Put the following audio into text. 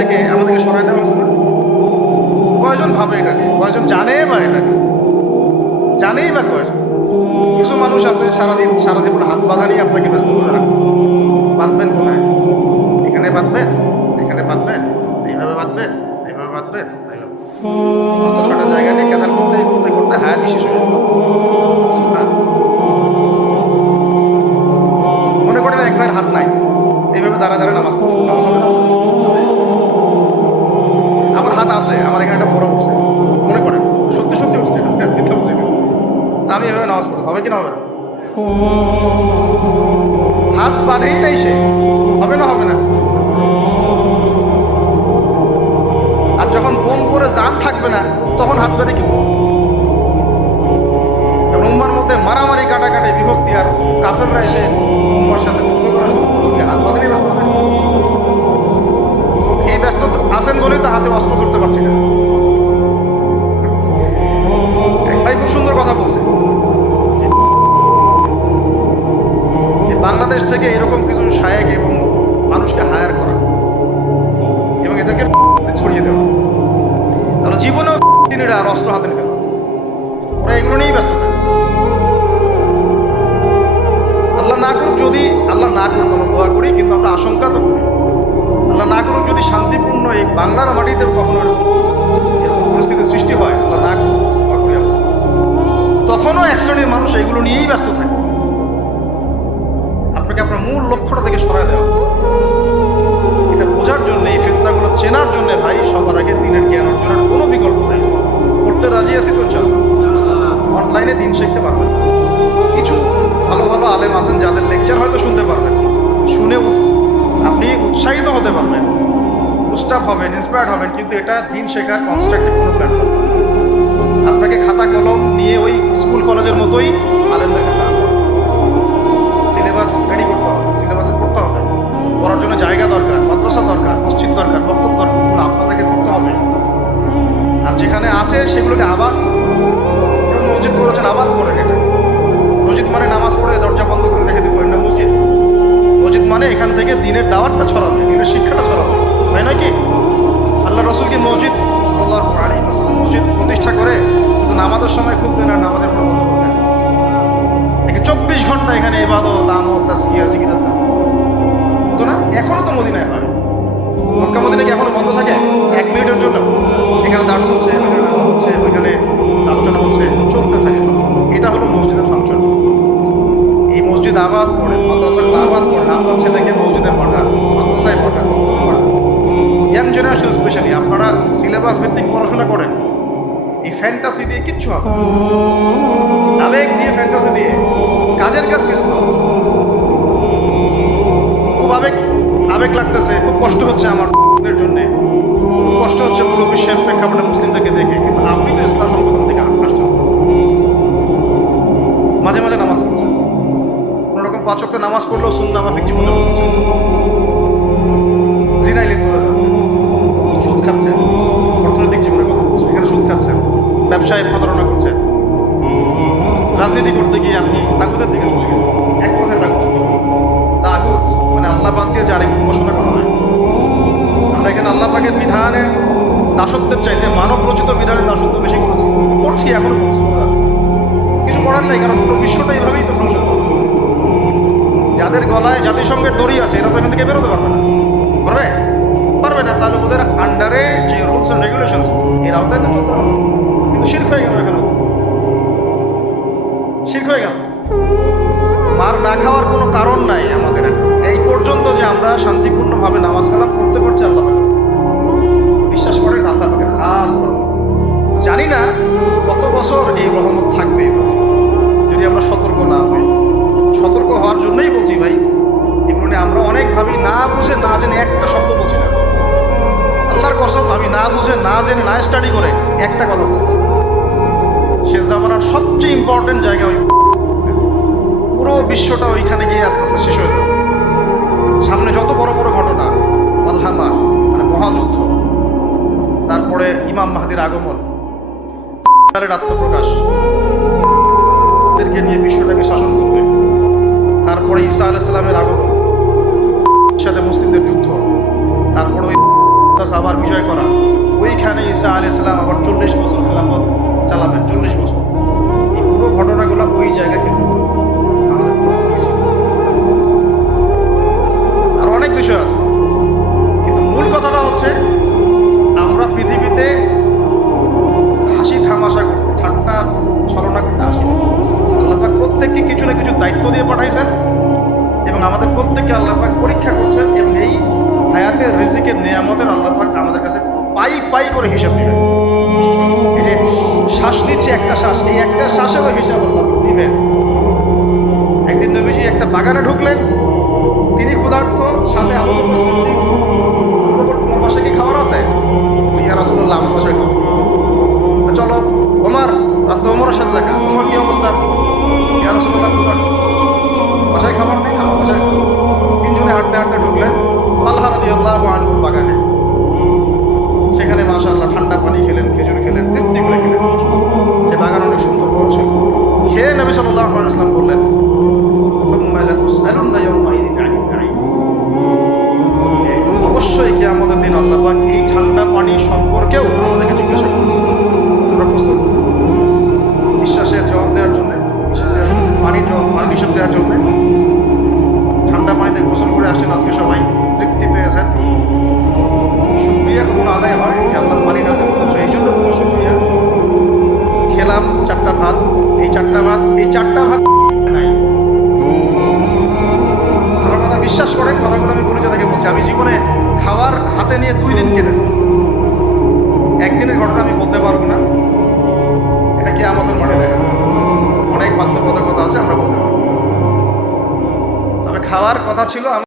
থেকে আমাদেরকে সরাই দেওয়া হয়েছে না? কয়জন ভাবে এটা নিয়ে? কয়জন জানে বা এটা নিয়ে? জানেই বা কয়জন? কিছু মানুষ আছে সারা জীবন হাত বাঁধা নিয়ে আপনাকে ব্যস্ত করে রাখবে। বাঁধবেন কোথায়? এখানে বাঁধবেন, এখানে বাঁধবেন, এইভাবে বাঁধবেন, এইভাবে বাঁধবেন, পাঁচটা ছয়টা জায়গা নিয়ে কেচাল করতে করতে করতে হায়াতি শেষ হয়ে যাবে। মনে করেন একবার হাত নাই, এইভাবে দাঁড়া দাঁড়া নামাজ পড়তে, নামাজ হবে না? আমার হাত আছে, আমার এখানে একটা ফোড়া উঠছে, মনে করেন সত্যি সত্যি উঠছে, মিথ্যা বুঝি না, আমি এভাবে নামাজ পড়তে হবে কি না হবে না? হাত বাঁধেই নাই সে, হবে না হবে না? আর যখন বোম করে জান থাকবে না তখন হাত বাঁধে কি? উম্মার মধ্যে মারামারি কাটাকাটি বিভক্তি আর কাফেররা এসে উম্মার সাথে যুদ্ধ করা শুরু করবে, হাত বাঁধেই ব্যস্ত হবে। এই ব্যস্ত আছেন বলেই তো হাতে অস্ত্র ধরতে পারছি না। এক ভাই খুব সুন্দর কথা বলছে, বাংলাদেশ থেকে এরকম কিছু শায়েক এবং মানুষকে হায়ার করা এবং এদেরকে ছড়িয়ে দেওয়া, তাহলে জীবনেও তিনিরা আর অস্ত্র হাতে নিতে পারে, ওরা এগুলো নিয়েই ব্যস্ত থাকে। আল্লাহ না করুক, যদি আল্লাহ না করুক, আমরা দোয়া করি কিন্তু আমরা আশঙ্কা তো করি, আল্লাহ না করুক যদি শান্তিপূর্ণ এই বাংলার মাটিতে কখনো এরকম পরিস্থিতির সৃষ্টি হয়, আল্লাহ না করুক, দোয়া করি আমরা, তখনও এক শ্রেণীর মানুষ এগুলো নিয়েই ব্যস্ত থাকে। আপনাকে আপনার মূল লক্ষ্যটা থেকে সরায় দেওয়া হচ্ছে। এটা বোঝার জন্য, এই ফিতনাগুলো চেনার জন্য ভাই সবার আগে দিনের জ্ঞান অর্জনের কোনো বিকল্প নেই। পড়তে রাজি আছি তো ইনশাআল্লাহ, অনলাইনে দিন শিখতে পারবেন। কিছু ভালো ভালো আলেম আছেন যাদের লেকচার হয়তো শুনতে পারবেন, শুনে আপনি উৎসাহিত হতে পারবেন, বুস্ট আপ হবেন, ইন্সপায়ার্ড হবেন, কিন্তু এটা দিন শেখার কনস্ট্রাকটিভ কোনো প্ল্যাটফর্ম। আপনাকে খাতা কলম নিয়ে ওই স্কুল কলেজের মতোই আলেমদের কাছে সিলেবাস রেডি করতে হবে, সিলেবাসে পড়তে হবে, পড়ার জন্য জায়গা দরকার, মাদ্রাসা দরকার, মসজিদ দরকার, বক্তব্য দরকার, ওগুলো আপনাদেরকে করতে হবে। আর যেখানে আছে সেগুলোকে আবাদ, মসজিদ করেছেন আবাদ করেন। এটা মসজিদ মানে নামাজ পড়ে দরজা বন্ধ করে রেখে দেবো, এটা মসজিদ? মসজিদ মানে এখান থেকে দিনের দাওয়াতটা ছড়াবে, দিনের শিক্ষাটা ছড়াবে, তাই নয় কি? আল্লাহ রসুল কি মসজিদ সাল্লাল্লাহু আলাইহি ওয়াসাল্লাম মসজিদ প্রতিষ্ঠা করে শুধু নামাজের সময় খুলতেন আর নামাজের পর বন্ধ করতেন? 24 ঘন্টা এখানে ইবাদত, আমল, তাজকিয়া, জিকির আজকার হতো না? এখনো তো মদিনায় হয়। মক্কা মদিনা কি এখনো বন্ধ থাকে 1 মিনিটের জন্য? এখানে দার্স হচ্ছে, ওইখানে নামাজ হচ্ছে, ওইখানে আলোচনা হচ্ছে, চলতে থাকে সবসময়। এটা হলো মসজিদের ফাংশন। এই মসজিদ আবাদ করেন, মাদ্রাসাগুলো আবাদ করেন, আপনার ছেলেকে মসজিদে পাঠান, মাদ্রাসায় পাঠান, ইয়াং জেনারেশন স্পেশালি আপনারা সিলেবাস ভিত্তিক পড়াশোনা করেন। এই ফ্যান্টাসি দিয়ে কিচ্ছু হবে, আবেগ দিয়ে, ফ্যান্টাসি দিয়ে কাজের কাজ কিছু না। খুব আবেগ লাগতেছে, খুব কষ্ট হচ্ছে আমার জন্য, খুব কষ্ট হচ্ছে পুরো বিশ্বের প্রেক্ষাপটে মুসলিমদেরকে দেখে, কিন্তু আপনি তো ইসলাম সংশোধন থেকে আসছেন, মাঝে মাঝে নামাজ পড়ছেন, কোনোরকম 5 ওয়াক্ত নামাজ পড়লেও সুন্নাহ মাফিক জীবনে পড়ছেন, জিনায় লিপ্ত হয়ে যাচ্ছেন, সুদ খাচ্ছেন, অর্থনৈতিক জীবনে কথা বলছেন, এখানে সুদ খাচ্ছেন, ব্যবসায় প্রতারণা করছেন, রাজনীতি করতে গিয়ে আপনি তাগুতের দিকে চলে গেছেন। এক কথায় তাগুত মানে আল্লাহ বাদ দিয়ে যার উপাসনা করা হয়। আমরা এখানে আল্লাহ পাকের বিধানের দাসত্বের চাইতে মানব রচিত বিধানের দাসত্ব বেশি করছি, এখনো করছি, কিছু করার নেই, কারণ পুরো বিশ্বটা এইভাবেই তো ফাংশন করে। যাদের গলায় জাতিসংঘের দড়ি আছে এরা তো এখান থেকে বেরোতে পারবে না, পারবে না, তাহলে ওদের আন্ডারে যে রুলস অ্যান্ড রেগুলেশনস এর আওতায় তো চলতে হবে। কিন্তু শিরক হয়ে গেল, এখানে শিরক হয়ে গেল। মার না খাওয়ার কোনো কারণ নাই আমাদের এই পর্যন্ত যে আমরা শান্তিপূর্ণভাবে নামাজ কালাম করতে পারছি আল্লাহ পাক। বিশ্বাস করেন আল্লাহ পাকের খাস রহমত। জানি না কত বছর এই রহমত থাকবে যদি আমরা সতর্ক না হই। সতর্ক হওয়ার জন্যই বলছি ভাই, এগুলো নিয়ে আমরা অনেক ভাবি, না বুঝে না জেনে একটা শব্দ বলছি না। আল্লাহর কসম, আমি না বুঝে না জেনে না স্টাডি করে একটা কথা বলছি, শেষ জামানার সবচেয়ে ইম্পর্টেন্ট জায়গা ওই, পুরো বিশ্বটা ওইখানে গিয়ে আস্তে আস্তে শেষ হয়ে যাবে। সামনে যত বড় বড় ঘটনা, আলহামা মানে মহাযুদ্ধ, তারপরে ইমাম মাহদির আগমন, আত্মপ্রকাশ, নিয়ে বিশ্বটাকে শাসন করবে, তারপরে ঈসা আলাইহিস সালামের আগমন, সাথে মুসলিমদের যুদ্ধ, তারপরে ঈসা আলাইহিস সালাম আবার 40 বছর খেলাফত চালাবেন, 40 বছর। এই পুরো ঘটনাগুলো ওই জায়গা কিন্তু আমাদের ছিল। আর অনেক বিষয় আছে, কিন্তু মূল কথাটা হচ্ছে আমরা পৃথিবীতে হাসি তামাশা করতে, ঠাট্টা ছলনা করতে আসি না। আল্লাহ পাক প্রত্যেককে কিছু না কিছু দায়িত্ব দিয়ে পাঠাইছেন এবং আমাদের প্রত্যেককে আল্লাহ পাক পরীক্ষা করছেন, এবং এই হায়াতের রিজিকের নিয়ামতের আল্লাহ পাক আমাদের কাছে পাই পাই করে হিসাব নেবেন। এই যে শ্বাস নিচ্ছে একটা শ্বাস, এই একটা শ্বাসেরও হিসাব আল্লাহ পাক দিবেন। একদিন নবীজি একটা বাগানে ঢুকলেন, তিনি ক্ষুধার্ত, সাথে আবু বকর সিদ্দিক, আবু বকর তোমার বাসায় কি খাবার আছে? ইয়া রাসূলুল্লাহ আমার বাসায় খাবার। চলো ওমর, রাস্তা ওমরের সাথে দেখা। ওমর কি অবস্থা? ইয়া রাসূলুল্লাহ ক্ষুধার্ত, বাসায় খাবার নেই, আমার বাসায়। তিনজনে হাঁটতে হাঁটতে ঢুকলেন তালহা রাদিয়াল্লাহু আনহুর বাগানে। সেখানে মাশাআল্লাহ ঠান্ডা পানি খেলেন, খেজুর খেলেন, তৃপ্তি করে খেলেন। সে বাগান অনেক সুন্দর বড় ছিল। খেয়ে নবী সাল্লাল্লাহু আলাইহি ওয়াসাল্লাম বললেন, সুম্মা লাতুসআলুন্না ইয়াওমাইযিন আনিন নাঈম। যে অবশ্যই কিয়ামতের দিন আল্লাহ পাক এই ঠান্ডা পানি সম্পর্কেও আমাদেরকে জিজ্ঞাসা করবেন। আমরা প্রস্তুত বিশ্বাসের জবাব দেওয়ার জন্য, পানির জবাব, পারমিশন দেওয়ার জন্য। ঠান্ডা পানিতে গোসল করে আসছেন, আজকে সবাই তৃপ্তি পেয়েছেন। শুকরিয়া কখন আদায় হয়? আল্লাহ পানি নাজিল করেছে, এই জন্য তোমার শুকরিয়া। খেলাম 4টা ভাত, এই 4টা ভাত, এই 4টা ভাত নাই। আমার কথা বিশ্বাস করেন, কথাগুলো আমি পরিচয় থেকে বলছি। আমি জীবনে খাবার হাতে নিয়ে 2 দিন কেটেছি। একদিনের ঘটনা আমি বলতে পারবো না, এটা কি আমাদের মনে দেখা অনেক বাধ্যবাধকতা আছে, আমরা বলতে পারবো। তবে খাওয়ার কথা ছিল।